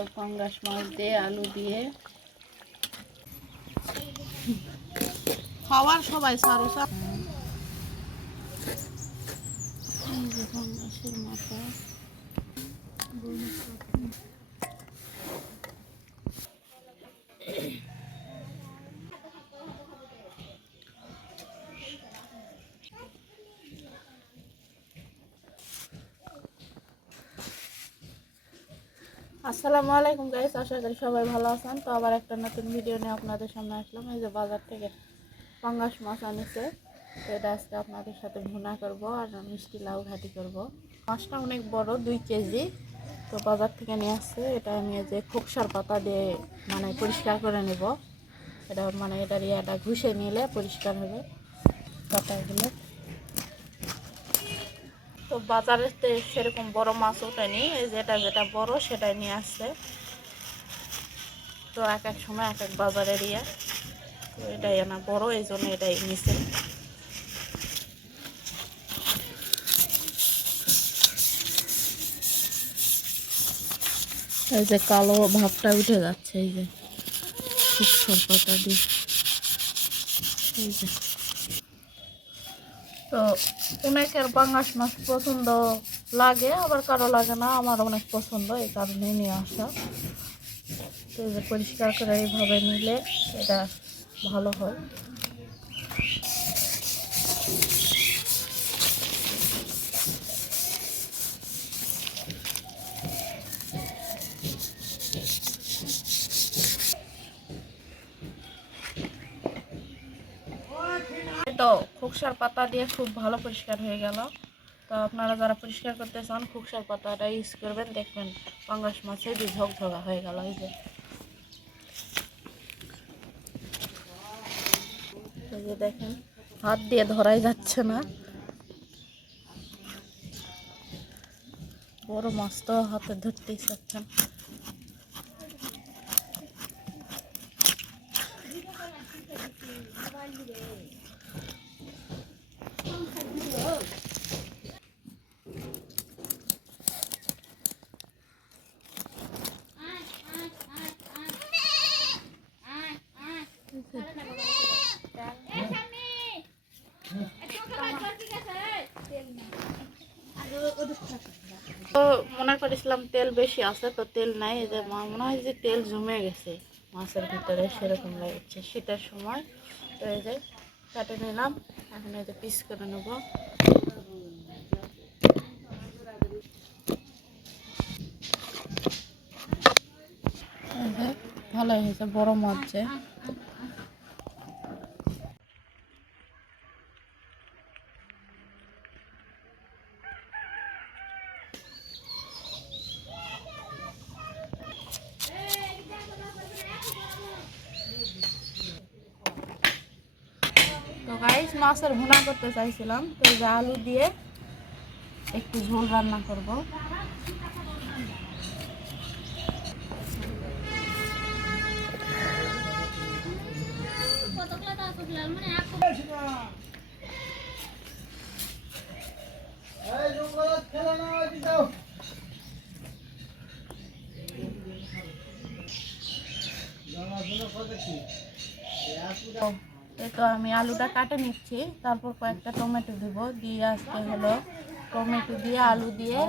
তো পাঙ্গাস মাছ দিয়ে আলু দিয়ে। খাওয়ার সবাই সারো এই যে পাঙ্গাসের মাথা আসসালামু আলাইকুম গাইস আশা করি সবাই ভালো আছেন। তো আবার একটা নতুন ভিডিও নিয়ে আপনাদের সামনে আসলাম। এই যে বাজার থেকে পাঙ্গাস মাছ আনিছে। তো এটা আজকে আপনাদের সাথে ভুনা করব আর মিষ্টি লাউ ঘাটি করব। মাছটা অনেক বড়, দুই কেজি। তো বাজার থেকে নিয়ে আসছে। এটা আমি যে খোকসার পাতা দিয়ে মানে পরিষ্কার করে নেব। এটা মানে এটার ইয়াটা ঘুষে নিলে পরিষ্কার হবে। পাতাগুলো। তো বাজারে তো সেরকম বড় মাছ ওঠেনি যেটা যেটা বড় সেটাই নিয়ে আসছে। তো এক এক সময় এক এক বাজারের ইয়ে তো এটাই না বড়, এই জন্য এটাই নিছে। এই যে কালো ভাবটা উঠে যাচ্ছে, এই যে খুব সরপাতা দিয়ে। এই যে। তো অনেকের বাংলাস মাছ পছন্দ লাগে, আবার কারও লাগে না আমার অনেক পছন্দ, এই কারণে নিয়ে আসা। তো পরিষ্কার করে এইভাবে নিলে এটা ভালো হয় এই তো খুকসার পাতা দিয়ে খুব ভালো পরিষ্কার হয়ে গেল। তো আপনারা যারা পরিষ্কার করতে চান, খুকসার পাতাটা ইউজ করবেন। দেখবেন পাঙ্গাস মাছে দিয়ে ঝকঝকা হয়ে গেল, এই যে। এই যে দেখেন, হাত দিয়ে ধরাই যাচ্ছে না। বড় মাছ তো হাতে ধরতেই চাচ্ছেন তো মনে করেছিলাম তেল বেশি আছে, তো তেল নাই যে মনে হয় যে তেল জমে গেছে মাছের ভিতরে, সেরকম লাগছে শীতের সময়। তো এই যে কাটে নিলাম। এখন এই পিস করে নেব। ভালো হয়েছে বড় মাছ যে তো গাইস মাছের ভুনা করতে চাইছিলাম তো আলু দিয়ে একটু ঝোল রান্না করব। এই তো আমি আলুটা কাটে নিচ্ছি, তারপর কয়েকটা টমেটো দিব, দিয়ে আজকে হলো টমেটো দিয়ে আলু দিয়ে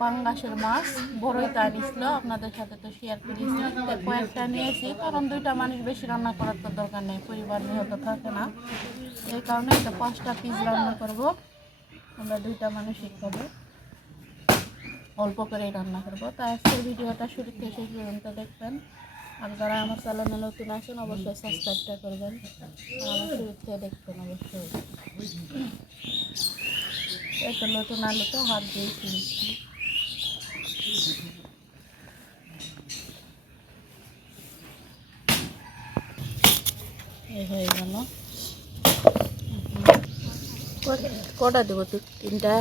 পাঙ্গাসের মাছ বড়ইটা আনিছিল আপনাদের সাথে তো শেয়ার করেছি কয়েকটা নিয়েছি, কারণ দুইটা মানুষ বেশি রান্না করার তো দরকার নেই, পরিবার যেহেতু থাকে না, এই কারণে একটা পাঁচটা পিস রান্না করব, আমরা দুইটা মানুষই খাব অল্প করেই রান্না করব, তো আজকের ভিডিওটা শুরু থেকে শেষ পর্যন্ত দেখবেন। আর যারা আমার চ্যানেলে নতুন আছেন অবশ্যই সাবস্ক্রাইবটা করবেন। আমার শুরু থেকে দেখবেন অবশ্যই। তো নতুন আলু তো হাত দিয়ে কিনছি হয়ে গেল। কটা দেবো? তুই তিনটা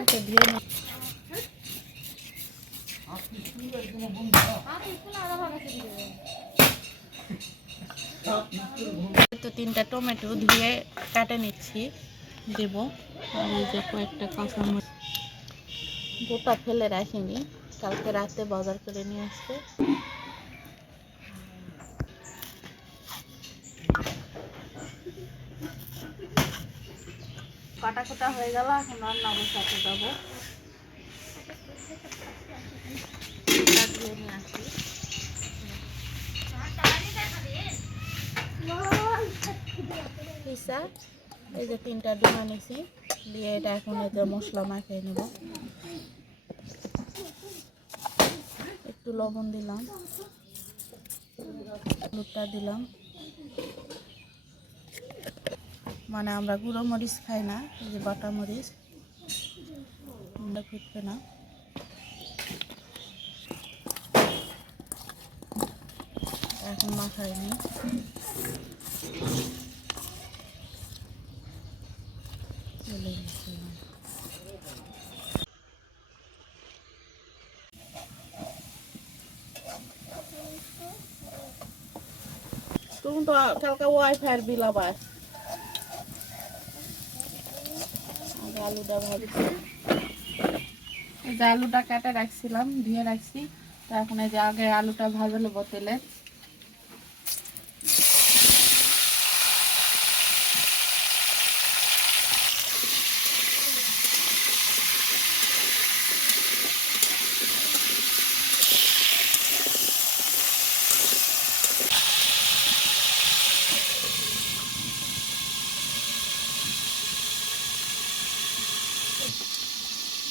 এটা দিয়ে না তো তিনটা টমেটো ধুয়ে কাটে নিচ্ছি, দেব। আর যে কয়েকটা কাঁচামরিচ। গোটা ফেলে রাখিনি, কালকে রাতে বাজার করে নিয়ে আসতে কাটা কাটা হয়ে গেল, এখন রান্না বসাতে যাব। নিয়ে আসি। পিসা, এই যে তিনটা ডুমা নিছি, দিয়ে এটা এখন এতে মশলা মাখিয়ে নেব। একটু লবণ দিলাম, হলুদটা দিলাম। মানে আমরা গুঁড়ো মরিচ খাই না, এই যে বাটা মরিচ। আমরা ফুটবে না। এখন মাখাই নিই চলে গেছে তুমি তো কালকে ওয়াইফাই বিল আবার। আলুটা যে আলুটা কেটে রাখছিলাম, ধুয়ে রাখছি। তো এখন এই যে আগে আলুটা ভাজলো বোতলে। তেলে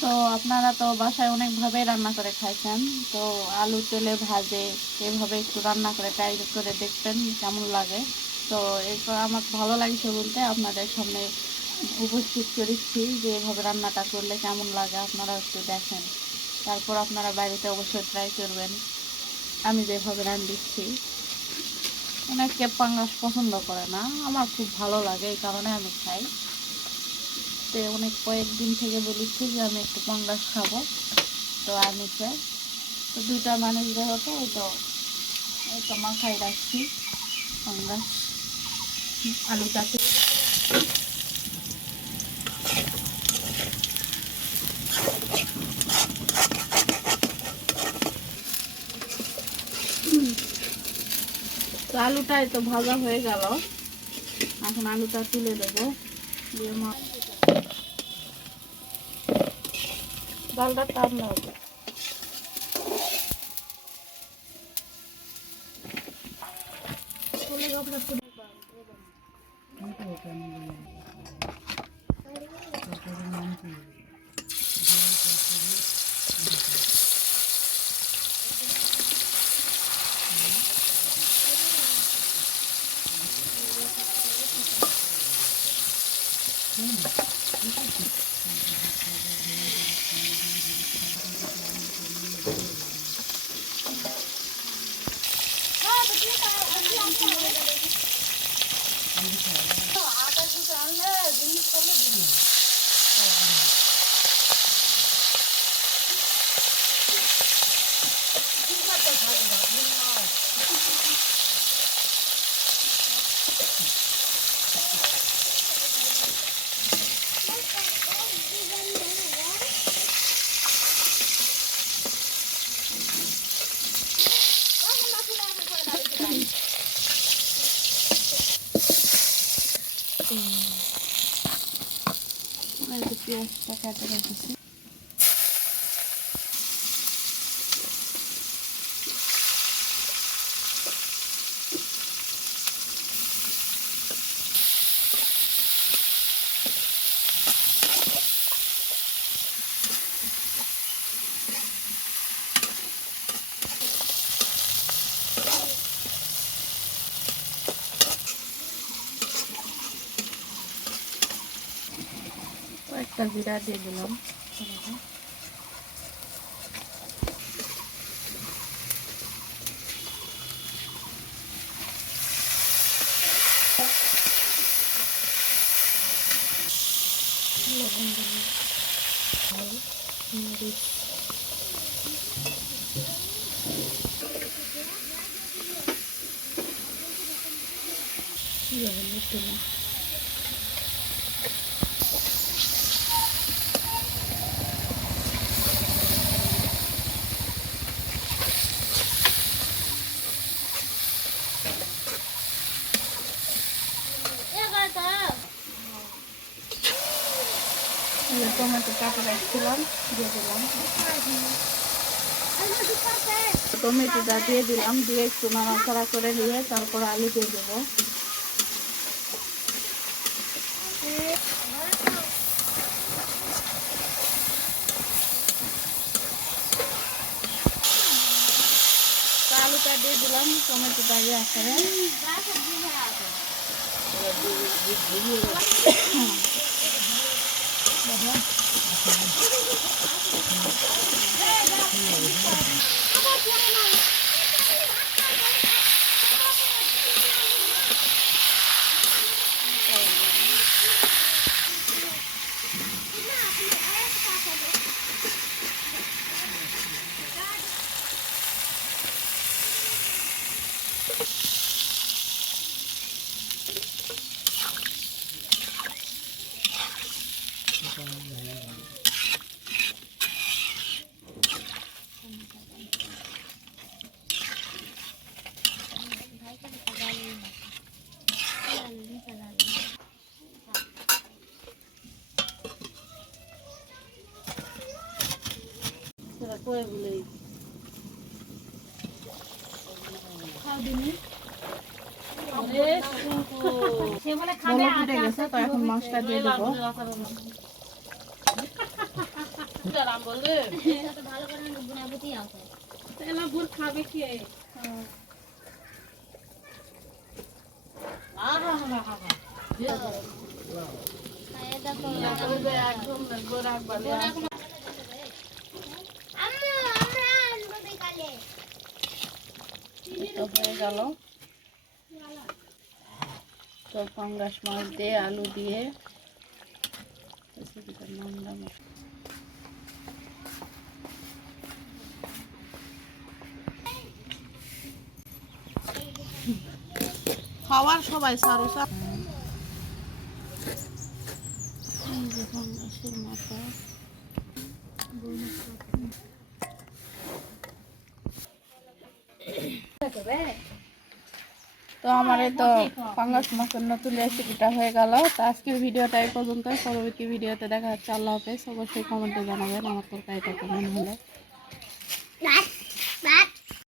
তো আপনারা তো বাসায় অনেকভাবে রান্না করে খাইছেন। তো আলু তেলে ভাজে, এভাবে একটু রান্না করে ট্রাই করে দেখবেন কেমন লাগে। তো এরপর আমার ভালো লাগছে বলতে আপনাদের সামনে উপস্থিত করেছি যে এভাবে রান্নাটা করলে কেমন লাগে আপনারা একটু দেখেন। তারপর আপনারা বাড়িতে অবশ্যই ট্রাই করবেন। আমি যেভাবে রান দিচ্ছি। অনেকে পাঙ্গাস পছন্দ করে না। আমার খুব ভালো লাগে এই কারণে আমি খাই। তো অনেক কয়েকদিন থেকে বলেছি যে আমি একটু পাঙ্গাস খাব। তো আনিছে তো দুইটা মানুষ ওই তো, এই তো মাখাই রাখছি পাঙ্গাস আলু তো আলুটাই তো ভাজা হয়ে গেল। এখন আলুটা তুলে দেবো। দিয়ে salda kalmadı. টান না হবে এই যে পেঁয়াজটা কেটে রেখেছি কয়েকটা জিরা দিয়ে দিলাম লবণ দিলাম হলুদ, মরিচ লবণ দিলাম টমেটো কাটে রাখছিলাম দিয়ে দিলাম টমেটোটা দিয়ে দিলাম দিয়ে একটু নাড়াচাড়া করে দিয়ে তারপর আলু দিয়ে দেবো তো আলুটা দিয়ে দিলাম টমেটোটা দিয়ে আসারে সেটা কয়ে বলে বলে গেছে এখন মাছটা দিয়ে দেবো একদম গোড়া একবারে তো হয়ে গেল তো পাঙ্গাস মাছ দিয়ে আলু দিয়ে রেসিপিটার খাওয়ার সবাই সারো তো আমার এই তো পাঙ্গাস মাছের নতুন রেসিপিটা হয়ে গেল। তো আজকের ভিডিওটা এই পর্যন্ত পরবর্তী ভিডিওতে দেখা হচ্ছে। আল্লাহ হাফেজ। অবশ্যই কমেন্টে জানাবেন আমার তরকারিটা কেমন হলো।